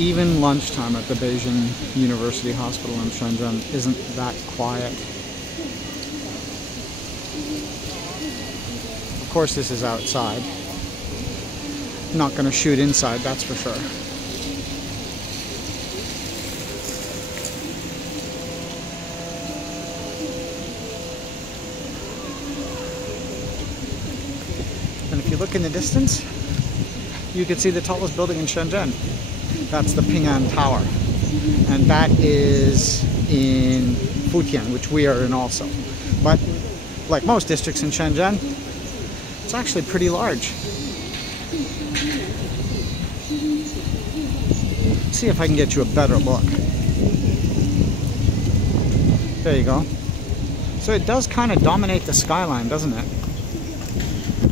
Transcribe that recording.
even lunchtime at the Beijing University Hospital in Shenzhen isn't that quiet. Of course, this is outside. Not going to shoot inside, that's for sure. And if you look in the distance, you can see the tallest building in Shenzhen. That's the Ping An Tower. And that is in Futian, which we are in also. But like most districts in Shenzhen, it's actually pretty large. Let's see if I can get you a better look. There you go. So it does kind of dominate the skyline, doesn't it?